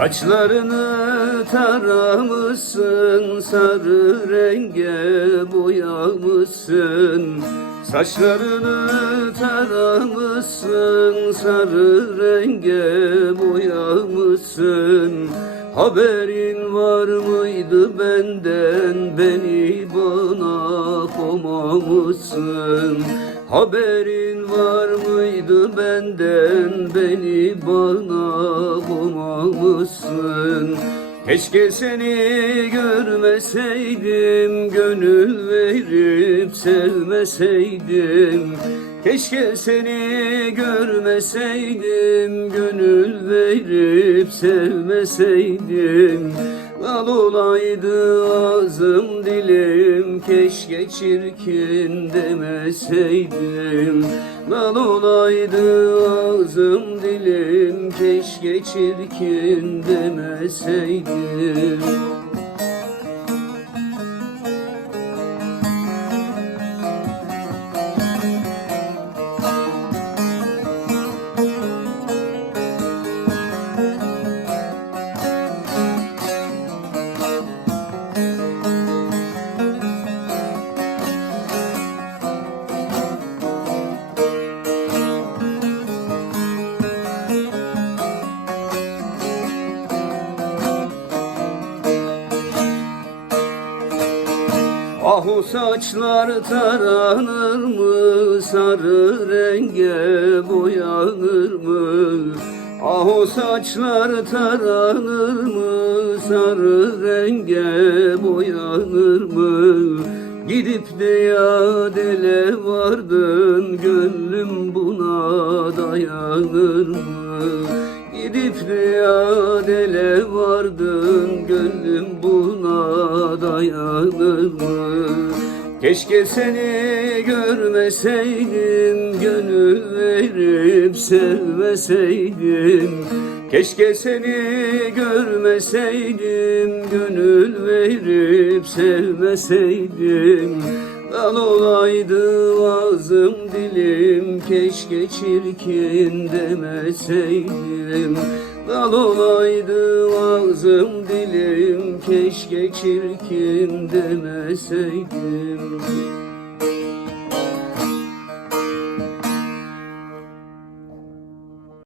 Saçlarını taramışsın, sarı renge boyamışsın. Saçlarını taramışsın, sarı renge boyamışsın. Haberin var mıydı benden, beni bana komamışsın. Haberin var mıydı benden, beni bana komamışsın. Keşke seni görmeseydim, gönül verip sevmeseydim. Keşke seni görmeseydim, gönül verip sevmeseydim. Al olaydı ağzım dilim, keşke çirkin demeseydim. Al olaydı ağzım dilim, keşke çirkin demeseydim. Ah o saçlar taranır mı, sarı renge boyanır mı? Ah o saçlar taranır mı, sarı renge boyanır mı? Gidip de ya dele vardın, gönlüm buna dayanır mı? Gidip de ya dele vardın, gönlüm buna dayanır mı? Keşke seni görmeseydim, gönül verip sevmeseydim. Keşke seni görmeseydim, gönül verip sevmeseydim. Al olaydı ağzım dilim, keşke çirkin demeseydim. Dal olaydı ağzım dilim, keşke çirkin demeseydim.